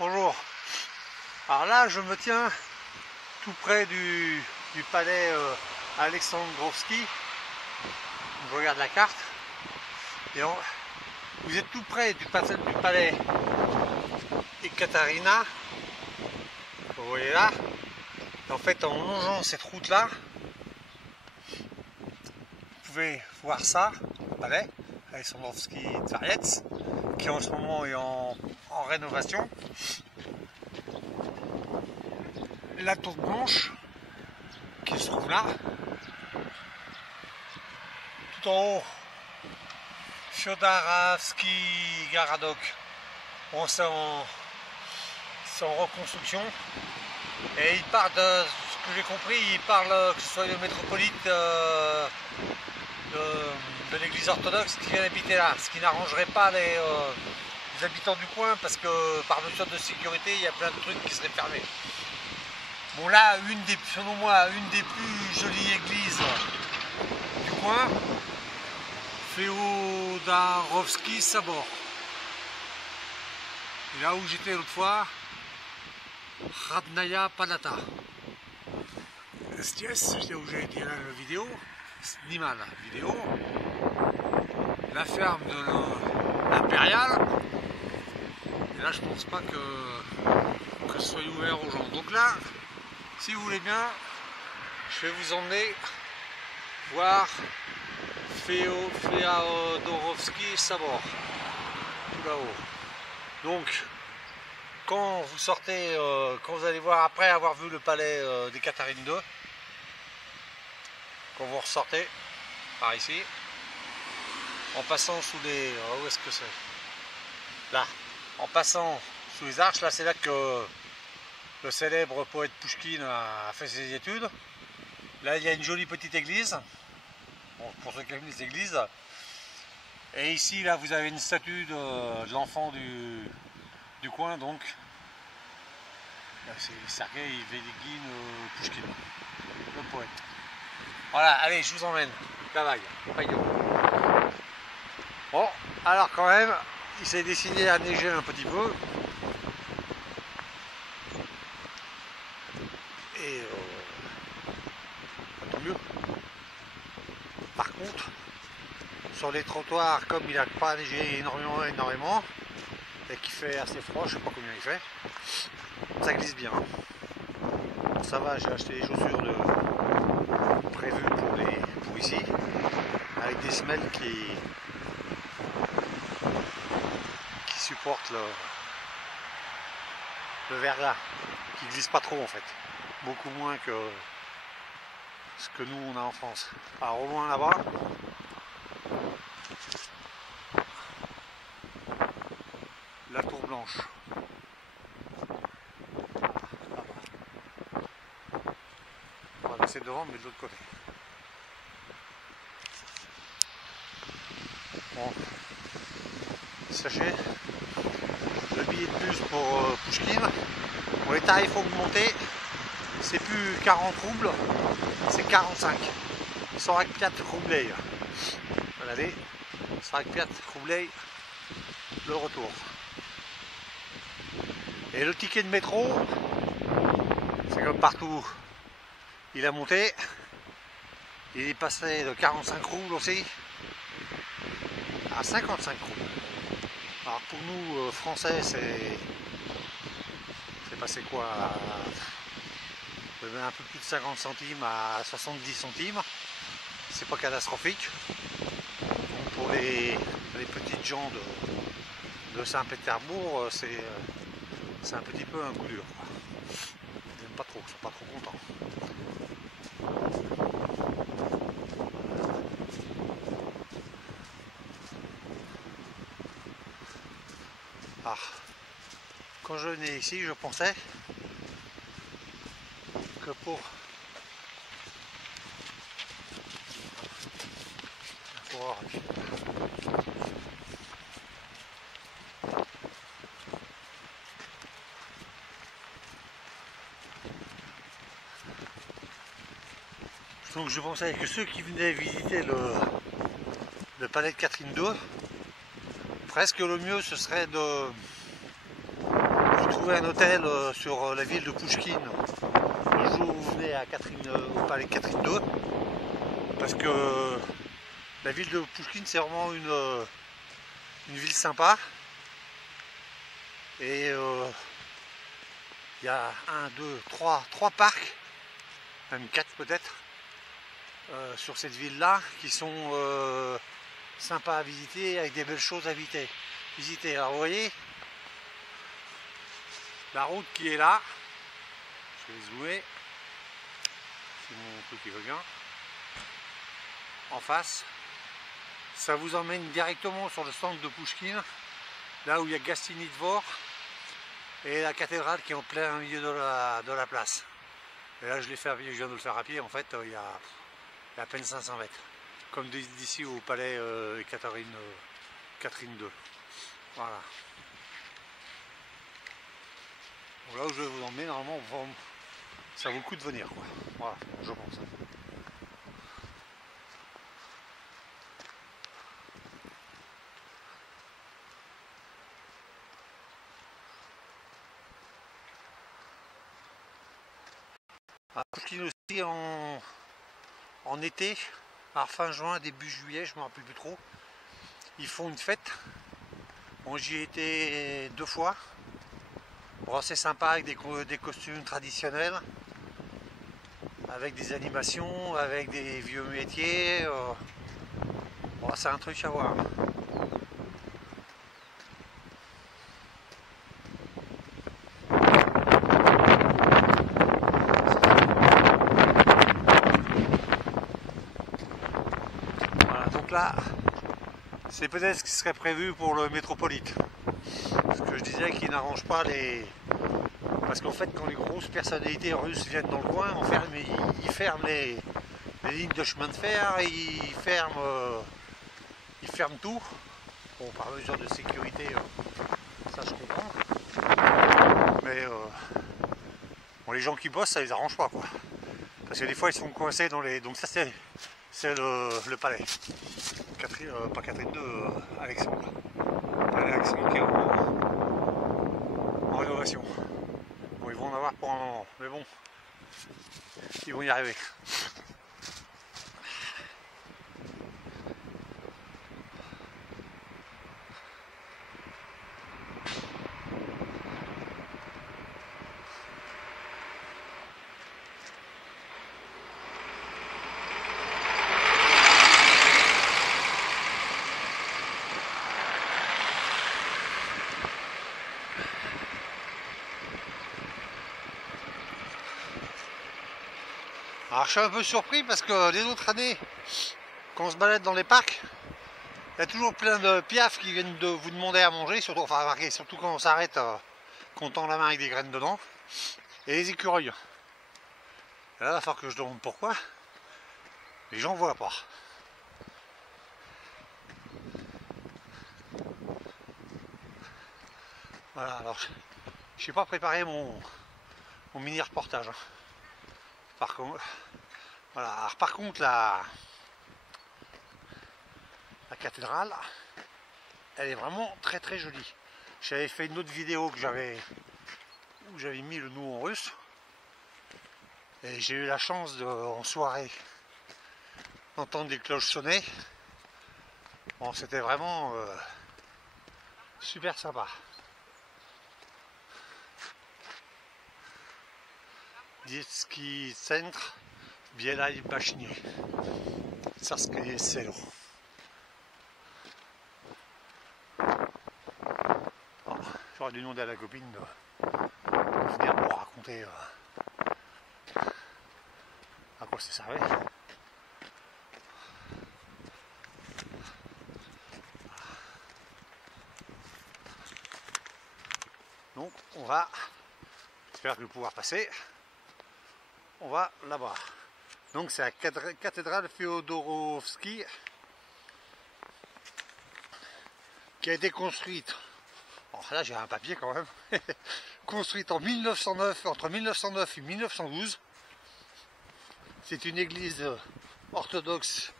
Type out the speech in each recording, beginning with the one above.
Bonjour. Alors là, je me tiens tout près du palais Alexandrovski. Je regarde la carte. Et vous êtes tout près du palais Ekaterina. Vous voyez là. Et en fait, en longeant cette route-là, vous pouvez voir ça, le palais Alexandrovski Dvorets, qui en ce moment est en rénovation. La tour blanche qui se trouve là, tout en haut, Fyodorovski Garadok. Bon, c'est en reconstruction et il parle de ce que j'ai compris, il parle que ce soit le métropolite de l'église orthodoxe qui vient d'habiter là, ce qui n'arrangerait pas les habitants du coin parce que par mesure de sécurité il y a plein de trucs qui seraient fermés. Bon là, selon moi, une des plus jolies églises du coin, Fyodorovski Sabor. Et là où j'étais l'autre fois, Radnaya Palata. Здесь, où j'ai été là la vidéo, Snimal vidéo, la ferme de l'Impérial. Et là je pense pas que ce soit ouvert aux gens. Donc là, si vous voulez bien, je vais vous emmener voir Fyodorovski Sabor, tout là-haut. Donc, quand vous sortez, quand vous allez voir, après avoir vu le palais d'Ekaterina II, quand vous ressortez par ici, en passant sous les... où est-ce que c'est? Là, en passant sous les arches, là c'est là que le célèbre poète Pouchkine a fait ses études. Là il y a une jolie petite église, bon, pour ceux qui aiment les églises. Et ici là vous avez une statue de l'enfant du coin, donc c'est Sergueï Véligine Pouchkine, le poète. Voilà, allez, je vous emmène. Cavaille, paillot. Bon, alors quand même, il s'est décidé à neiger un petit peu. Et tant mieux. Par contre, sur les trottoirs, comme il n'a pas neigé énormément, et qu'il fait assez froid, je sais pas combien il fait, ça glisse bien. Bon, ça va, j'ai acheté les chaussures prévues pour ici, avec des semelles qui supportent le verglas, qui glisse pas trop en fait, beaucoup moins que ce que nous on a en France. Alors au loin là-bas, la tour blanche. On va passer devant, mais de l'autre côté. Bon, sachez, le billet de bus pour Pouchkine, pour les tarifs augmentés, c'est plus 40 roubles, c'est 45. 45 roublей. Regardez, 45 roublei le retour. Et le ticket de métro, c'est comme partout, il a monté, il est passé de 45 roubles aussi à 55 roubles. Alors pour nous français, c'est passé quoi, un peu plus de 50 centimes à 70 centimes. C'est pas catastrophique. Donc pour les petites gens de Saint-Pétersbourg, c'est un petit peu un coup dur. Ils n'aiment pas trop, ils sont pas trop contents. Ah, quand je venais ici, je pensais que pour donc je pensais que ceux qui venaient visiter le palais de Catherine II, presque le mieux ce serait de trouver trouvé un hôtel sur la ville de Pouchkine le jour où vous venez à au palais Catherine II, parce que la ville de Pouchkine c'est vraiment une ville sympa, et il y a 1, 2, 3 parcs, même 4 peut-être, sur cette ville là qui sont sympas à visiter, avec des belles choses à visiter. Alors vous voyez la route qui est là, je vais zoomer si mon truc il veut bien, en face, ça vous emmène directement sur le centre de Pouchkine, là où il y a Gastiny Dvor et la cathédrale qui est en plein milieu de la place. Et là je viens de le faire à pied, en fait il y a à peine 500 mètres, comme d'ici au palais Catherine II. Voilà. Donc là où je vais vous emmener, normalement ça vaut le coup de venir, quoi. Voilà, je pense. À Pouchkine aussi en été, à fin juin, début juillet, je ne me rappelle plus trop, ils font une fête. Bon, j'y ai été 2 fois. Bon, c'est sympa avec des costumes traditionnels, avec des animations, avec des vieux métiers. Bon, c'est un truc à voir. Voilà, donc là, c'est peut-être ce qui serait prévu pour le métropolite. Ce que je disais qui n'arrange pas les... Parce qu'en fait, quand les grosses personnalités russes viennent dans le coin, ils ferment les lignes de chemin de fer, ils ferment tout. Bon, par mesure de sécurité, ça je comprends. Mais bon, les gens qui bossent, ça les arrange pas, quoi. Parce que des fois, ils sont coincés dans les... Donc ça, c'est le palais. Pas Catherine II, Alexandre. Palais Alexandre qui est en rénovation. Bon, ils vont en avoir pour un moment, mais bon, ils vont y arriver. Alors je suis un peu surpris parce que les autres années, quand on se balade dans les parcs, il y a toujours plein de piafs qui viennent de vous demander à manger, surtout, enfin remarquez, surtout quand on s'arrête, qu'on tend la main avec des graines dedans, et les écureuils. Et là, il va falloir que je demande pourquoi. Les gens ne voient pas. Voilà, alors je n'ai pas préparé mon mini reportage. Par contre, voilà. Alors, par contre, la cathédrale, elle est vraiment très très jolie. J'avais fait une autre vidéo où j'avais mis le nom en russe, et j'ai eu la chance en soirée d'entendre des cloches sonner. Bon, c'était vraiment super sympa. Детский центр Bielaj Bashny. Царское село. J'aurais dû demander à la copine de venir pour raconter à quoi ça servait. Donc on va, j'espère que je vais pouvoir passer, on va là-bas. Donc c'est la cathédrale Féodorovski qui a été construite, bon là j'ai un papier quand même, construite en 1909, entre 1909 et 1912. C'est une église orthodoxe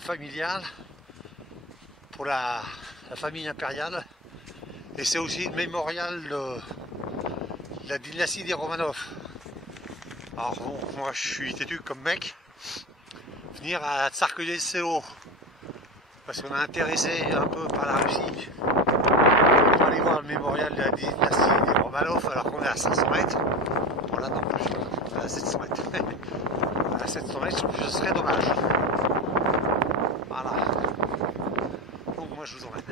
familiale pour la famille impériale Et c'est aussi le mémorial de la dynastie des Romanov. Alors bon, moi je suis têtu comme mec, venir à Tsarskoye-Selo, parce qu'on est intéressé un peu par la Russie, pour aller voir le mémorial de la dynastie des Romanov alors qu'on est à 500 mètres. Bon là non, je suis à 700 mètres. À 700 mètres, ce serait dommage. Voilà. Donc moi je vous emmène.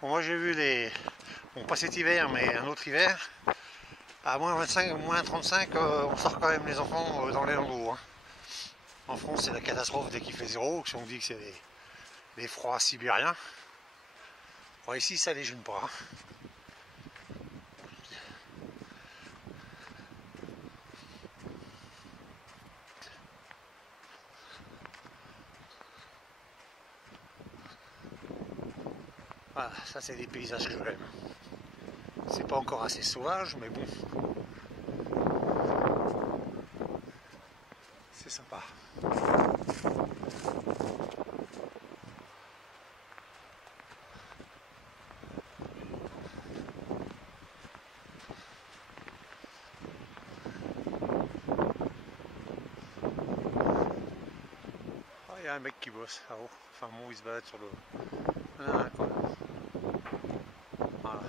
Bon, moi j'ai vu les... Bon, pas cet hiver, mais un autre hiver. À moins 25, moins 35, on sort quand même les enfants dans les landaux. Hein. En France, c'est la catastrophe dès qu'il fait zéro, si on dit que c'est les froids sibériens. Bon, ici, ça les gêne pas. Hein. Voilà, ça c'est des paysages que j'aime. C'est pas encore assez sauvage, mais bon. C'est sympa. Il y a un mec qui bosse là-haut. Enfin bon, il se balade sur le... Ah, quoi. Voilà.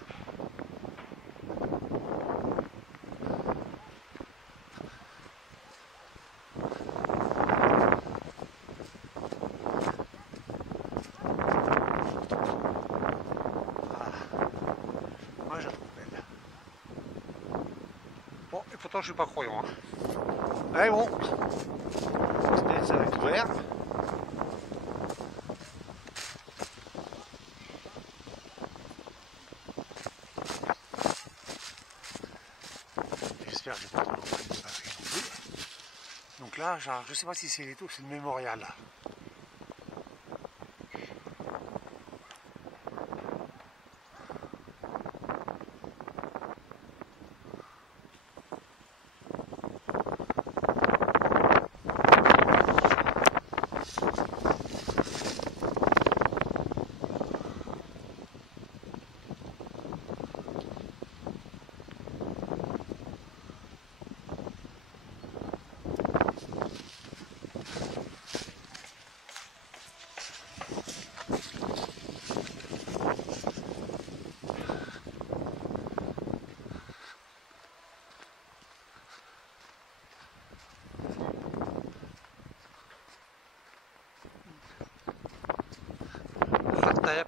Moi je la trouve belle. Bon, et pourtant je suis pas croyant. Hein. Mais bon, ça va être ouvert. J'espère que j'ai pas trop de... Donc là, genre, je sais pas si c'est les tours, c'est le mémorial.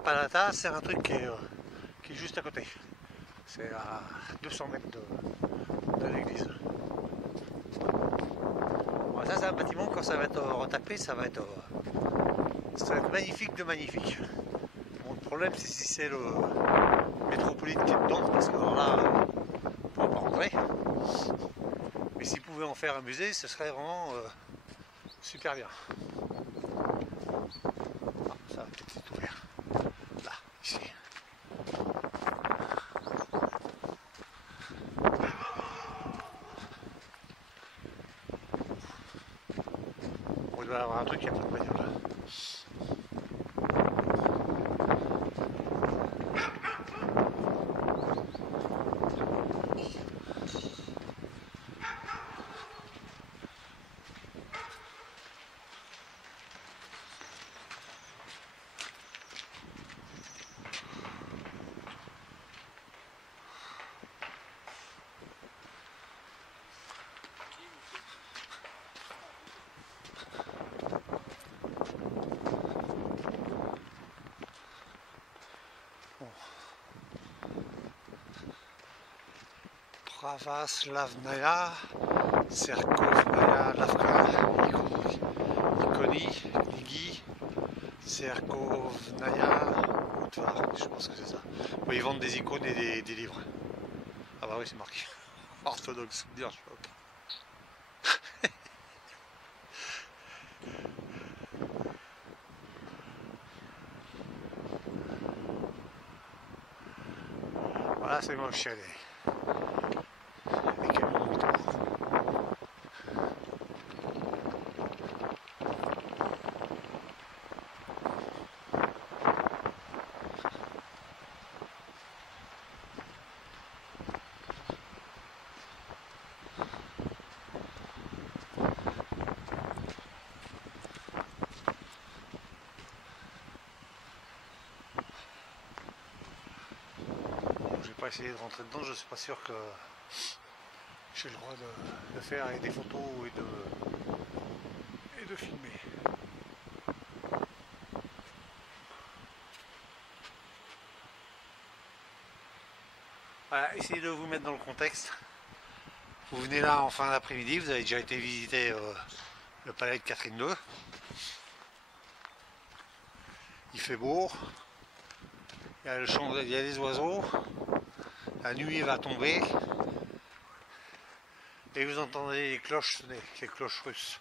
Palata, c'est un truc qui est juste à côté. C'est à 200 mètres de l'église. Bon, ça c'est un bâtiment, quand ça va être retapé, ça va être magnifique de magnifique. Bon, le problème c'est si c'est le métropolite qui est dedans, parce que alors là, on ne pourra pas rentrer. Mais s'ils pouvaient en faire un musée, ce serait vraiment super bien. Ah, ça va peut-être être ouvert. Là, ici. On doit avoir un truc qui a pas de bagnole. Pravoslavnaya, Cerkovnaya Lavka, Ikoni, Igi, Cerkovnaya, je pense que c'est ça. Bon, ils vendent des icônes et des livres. Ah bah oui, c'est marqué. Orthodoxe, dire je sais pas. Là c'est moche, il y a des camions autour. Je vais pas essayer de rentrer dedans, je suis pas sûr que j'ai le droit de faire des photos et de filmer. Voilà, essayez de vous mettre dans le contexte. Vous venez là en fin d'après-midi, vous avez déjà été visiter le palais de Catherine II. Il fait beau, il y a le chant, il y a des oiseaux, la nuit va tomber et vous entendez les cloches sonner, les cloches russes.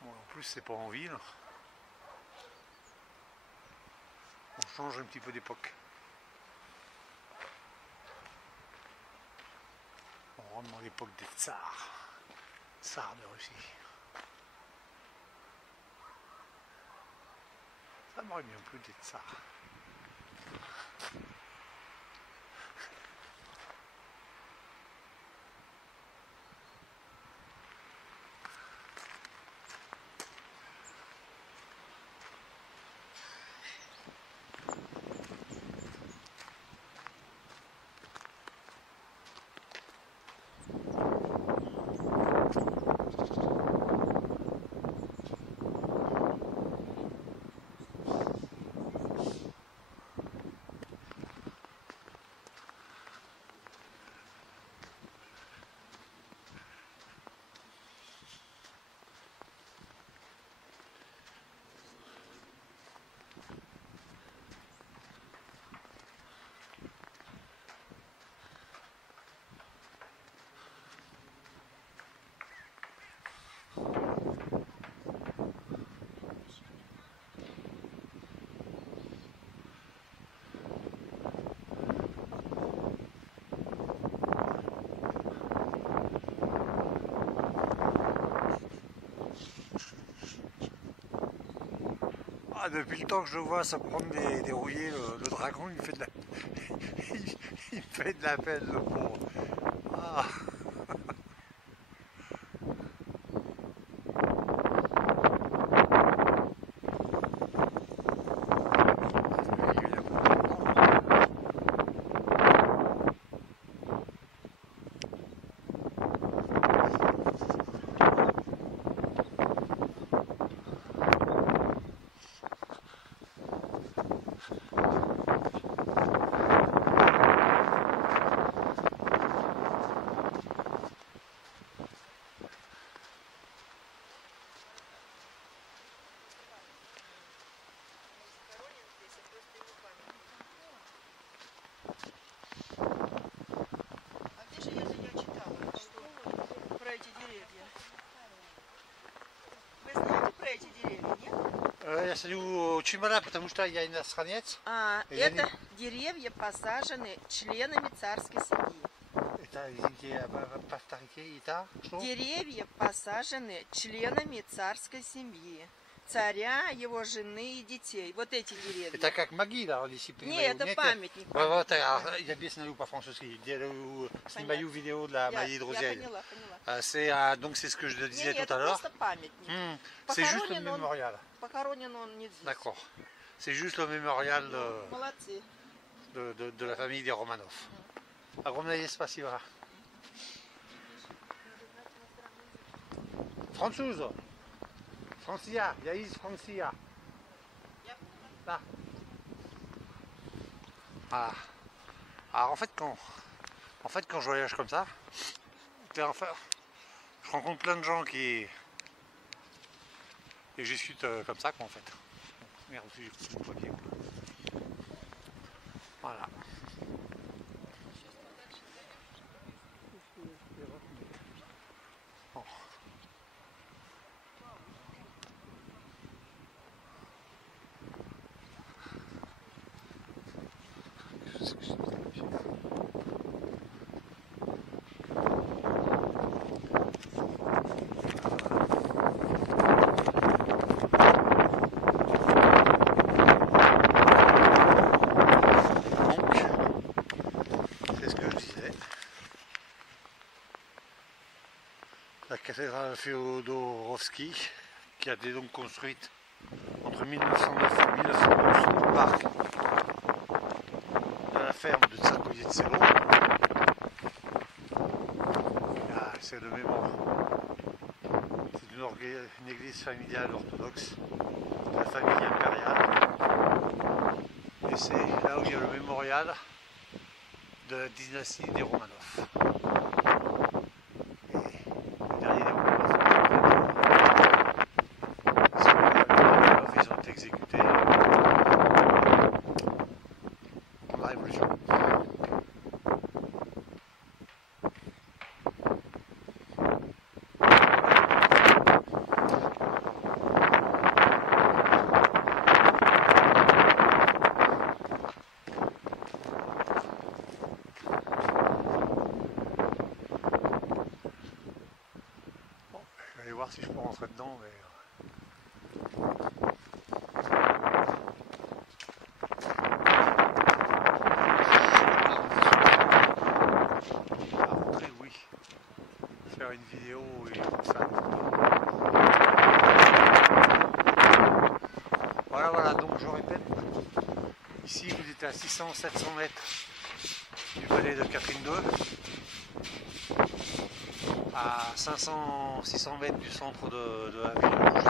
Bon, en plus c'est pas en ville. On change un petit peu d'époque. On rentre dans l'époque des tsars de Russie. Ça m'aurait bien plu des tsars. Ah, depuis le temps que je le vois se prendre des rouillés, le dragon il me fait de la, il me fait de la peine le pauvre. Ah. Я смотрю, очень мало, потому что я иностранец. Это деревья посажены членами царской семьи. Это, извините, повторите, это что? Деревья посажены членами царской семьи. Царя, его жены и детей. Вот эти деревья. Это как могила, если Нет, это памятник. Вот, я объясню по-французски. Снимаю видео для моих друзей. Я поняла. Donc c'est ce que je disais Нет, tout à l'heure. это просто памятник. C'est juste le mémorial. Похоронен он не здесь. D'accord. C'est juste le mémorial Молодцы. de la famille des Romanov. Огромное спасибо. Француз. Francia, il y a Is Francia. Là. Voilà. Alors en fait quand je voyage comme ça, enfin, je rencontre plein de gens qui et je discute comme ça quoi en fait. Merde, j'ai foutu le papier. Voilà. Bon. La cathédrale Féodorovski, qui a été donc construite entre 1909 et 1912 sur le parc de la ferme de Tsarkoye-Selo. C'est le mémoire. C'est une église familiale orthodoxe de la famille impériale. Et c'est là où il y a le mémorial de la dynastie des Romanov. Exécutés pendant la Révolution. Bon, je vais aller voir si je peux rentrer dedans, mais... faire une vidéo et ça. Voilà, donc je répète, ici vous êtes à 600-700 mètres du palais de Catherine II, à 500-600 mètres du centre de la ville.